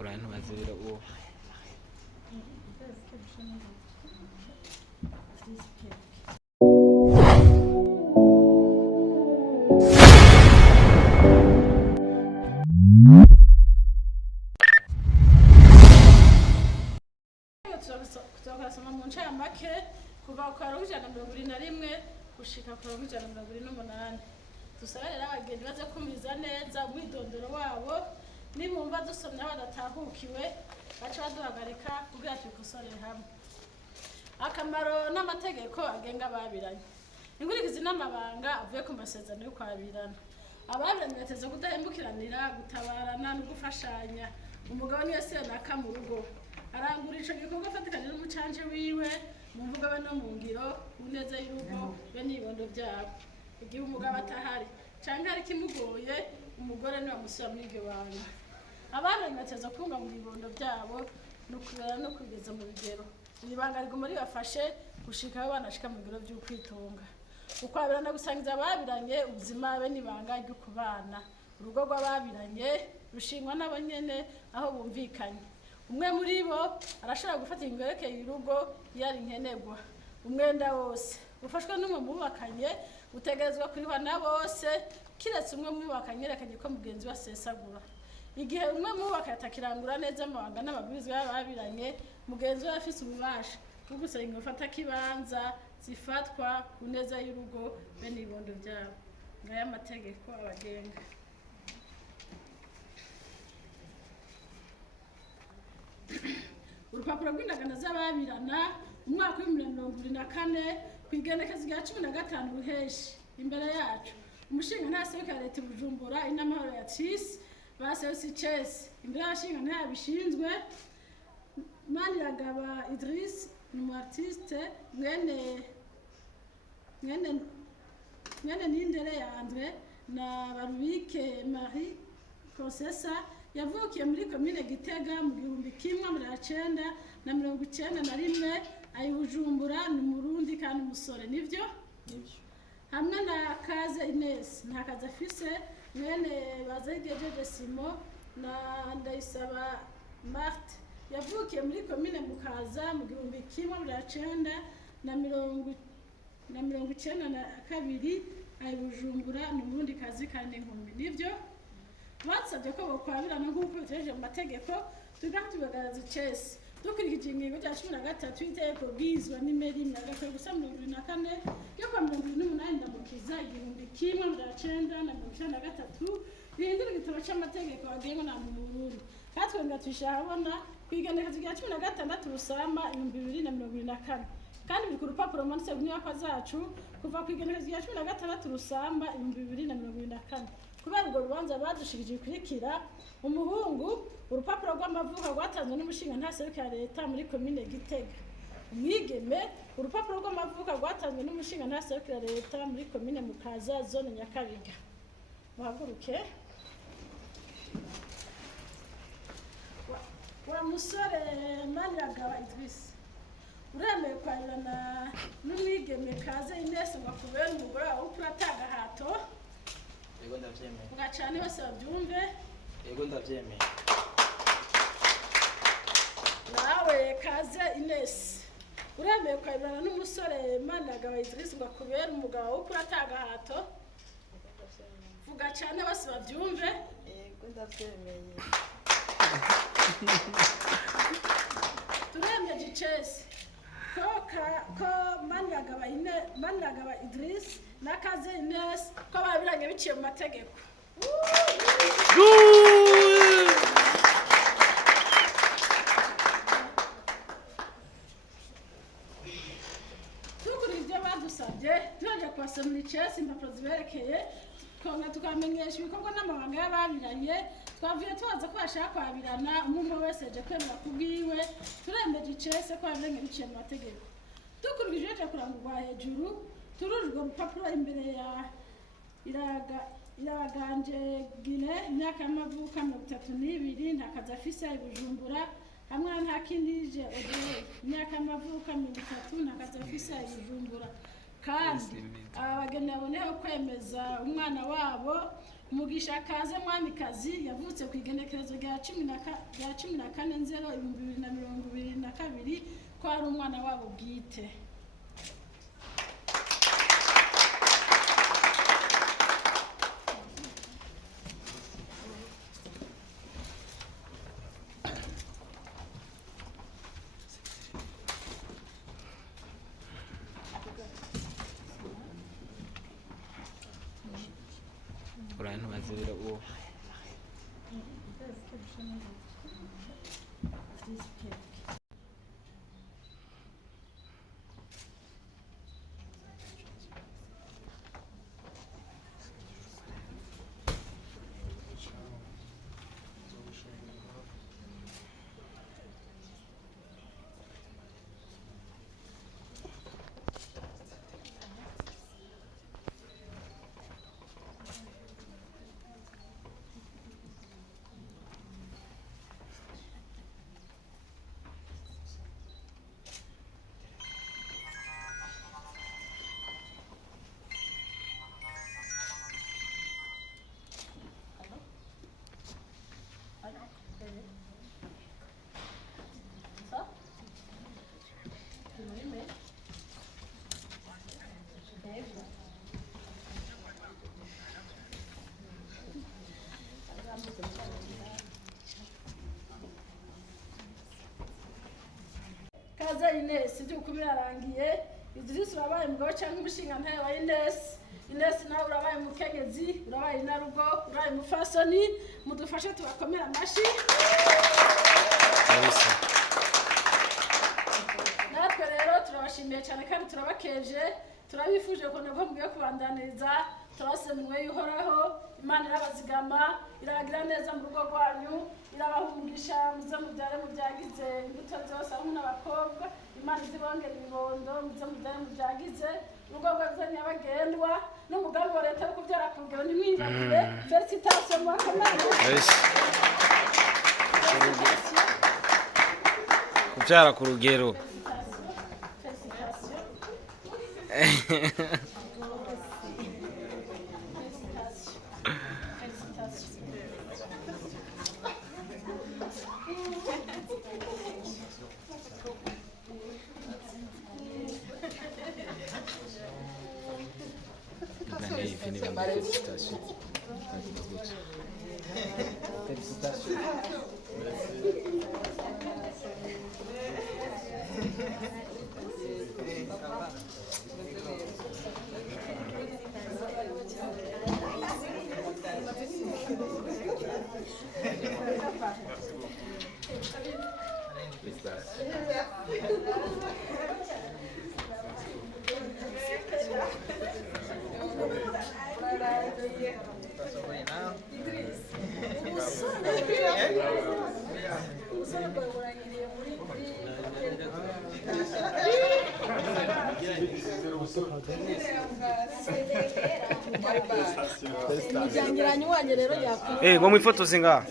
Urano azira uwo. Tuzokasoma mu ncamake kuva ku karongo 121 gushika ku karongo 128. Dusaba rero abagenzi baze kumviriza neza umwidondoro wabo, nibumva dusomye badatahukiwe baca baduhagarika kugira tubikosorere hamwe. Akamaro n'amategeko agenga ababiranye. Inkurikizi n'amabanga avuye ku masezerano yo kwabirana. Ababiranye bateze kudahembukiranira, gutabarana no gufashanya. Umugabo niyo senaka mu rugo arangura ico gikorwa afatikanye n'umucanje wiwe mu mvuga be no mu ngiro uneze y'urugo be n'ibondo byabo. Igihe umugabo atahari canke ari kimugoye umugore niwe amusaba mw'iryo banga. Ababiranye bateze kunga mu bibondo byabo no kubera no kugeza mu bigero. Ibanga riguma ribafashe gushika aho banashika mu biro by'ukwitunga. Ukwabirana gusangiza ababiranye ubuzima be n'ibanga ryo kubana. Urugo rw'ababiranye rushingwa nabo nyene aho bumvikanye. Umwe muri bo arashobora gufata ingerekeye urugo yari nkenerwa. Umwenda wose ufashwe n'umwe mubakanye utegerezwa kurihwa na bose kiretse umwe mubakanye yerekanye ko mugenzi wasesagura. Igihe umwe mubakanye atakirangura neza amabanga n'amabwiriza y'ababiranye, mugenzi we afise ububasha bwo gusaba ingofata kibanza zifatwa ku neza y'urugo be n'ibondo byabo. Ngaya amategeko abagenga. Urupapuro rw'indagano z'ababirana umwaka w'2024 kwigenekezo rya 15 ruheshi. Imbere yacu umushinga ntaseruka ya leta Bujumbura inamahoro ya TIS baserusi Chess. Imbere y'abashinga ntabishinzwe Maniragaba Idris ni artiste mwene Nindere ya Andre na Barubike Marie Consessa yavukiye muri komine Gitega mu 1991 ayi Bujumbura ni Murundi kandi umusore nivyo hamwe na Kaze Ines nta kazi afise mwene bazegejeje Simo na Ndayisaba Marthe yavukiye muri komine Mukaza mu 1992 ayi Bujumbura ni Murundi kazi kandi inkumi nivyo batsabye ko bokwabirana nk'uko bitegereje mu mategeko tugatubagaza Chess dukurikije ingingo ya 13 y'iteko bwizwa n'imeri n'agato gusa 2024 yo kwa 2028 ndamukiza 1993 bihindura igitabo cy'amategeko agenga na mu Burundi katwenga tushabona kwigenekezo rya 16 rusama 2024 kandi biri ku rupapuro manitse n'iyakwa zacu kuva kwigenekezo rya 16 rusama 2024 kubera urwo rubanza badushikije ikurikira umuhungu urupapuro rw'amavuka rwatanzwe n'umushinga ntaseruka ya leta muri komine Gitega. Umwigeme urupapuro rw'amavuka rwatanzwe n'umushinga ntaseruka ya leta muri komine Mukaza zone Nyakabiga. Muhaguruke. Wa musore Maniragaba Idris uremeye kwabirana n'umwigeme Kaze Ines ngo akubere umugore wawe ukurataga hato. Yego ndavyemeye. Ngacane bose babyumve. Yego ndavyemeye. Nawe Kaze Ines uremeye kwabirana n'umusore Maniragaba Idris ngo akubere umugabo wo kurataga hato. Vuga cyane bose babyumve. Yego ndavyemeye. Turemeye Chess ko Maniragaba Idris na Kaze Ines ko babiranye biciye mu mategeko. Tukurije badusabye turaje kwasomera Chess impapuro ziberekeye twonga tukamenyesha ibikorwa n'amabanga y'ababiranye twavuye tubaza ko bashaka kwabirana umuntu wese je kwemera kubwiwe turemeye Chess ko babiranye biciye mu mategeko. Tukurije je kurangurwa hejuru turujwe urupapuro imbere ya iraganje Gine imyaka y'amavuka 32 nta kazi afise ayi Bujumbura hamwe nta kindije Odile imyaka y'amavuka 30 nta kazi afise ayi Bujumbura kandi abageni baboneho kwemeza umwana wabo Mugisha Kaze Mwamikazi yavutse ku igenekerezo rya 14/0/2022 ko ari umwana wabo bwite. Brian mazira uwo. Kaza Ines byuko birarangiye Idris urabaye mugabo cyangwa umushinga ntaye wa Ines nawe urabaye mukenyezi urabaye narugo urabaye mufasoni mudufashe tubakomera amashi natwe rero turabashimiye cyane kandi turabakeje turabifuje ko nabwo mugiye kubandaniriza turasemwe yuhoraho Imana irabazigama iragira neza mu rugo rwanyu irabahumugisha muze mubyare mubyagize imbuto zose aho n'abakobwa Imana izibongera ibibondo muze mubyare mubyagize urugo rwazo nyabagendwa n'umugambi wa leta wo kubyara ku rugero nimwibagire felicitation mwakomana kubyara ku rugero ngo mwifotoze ngaha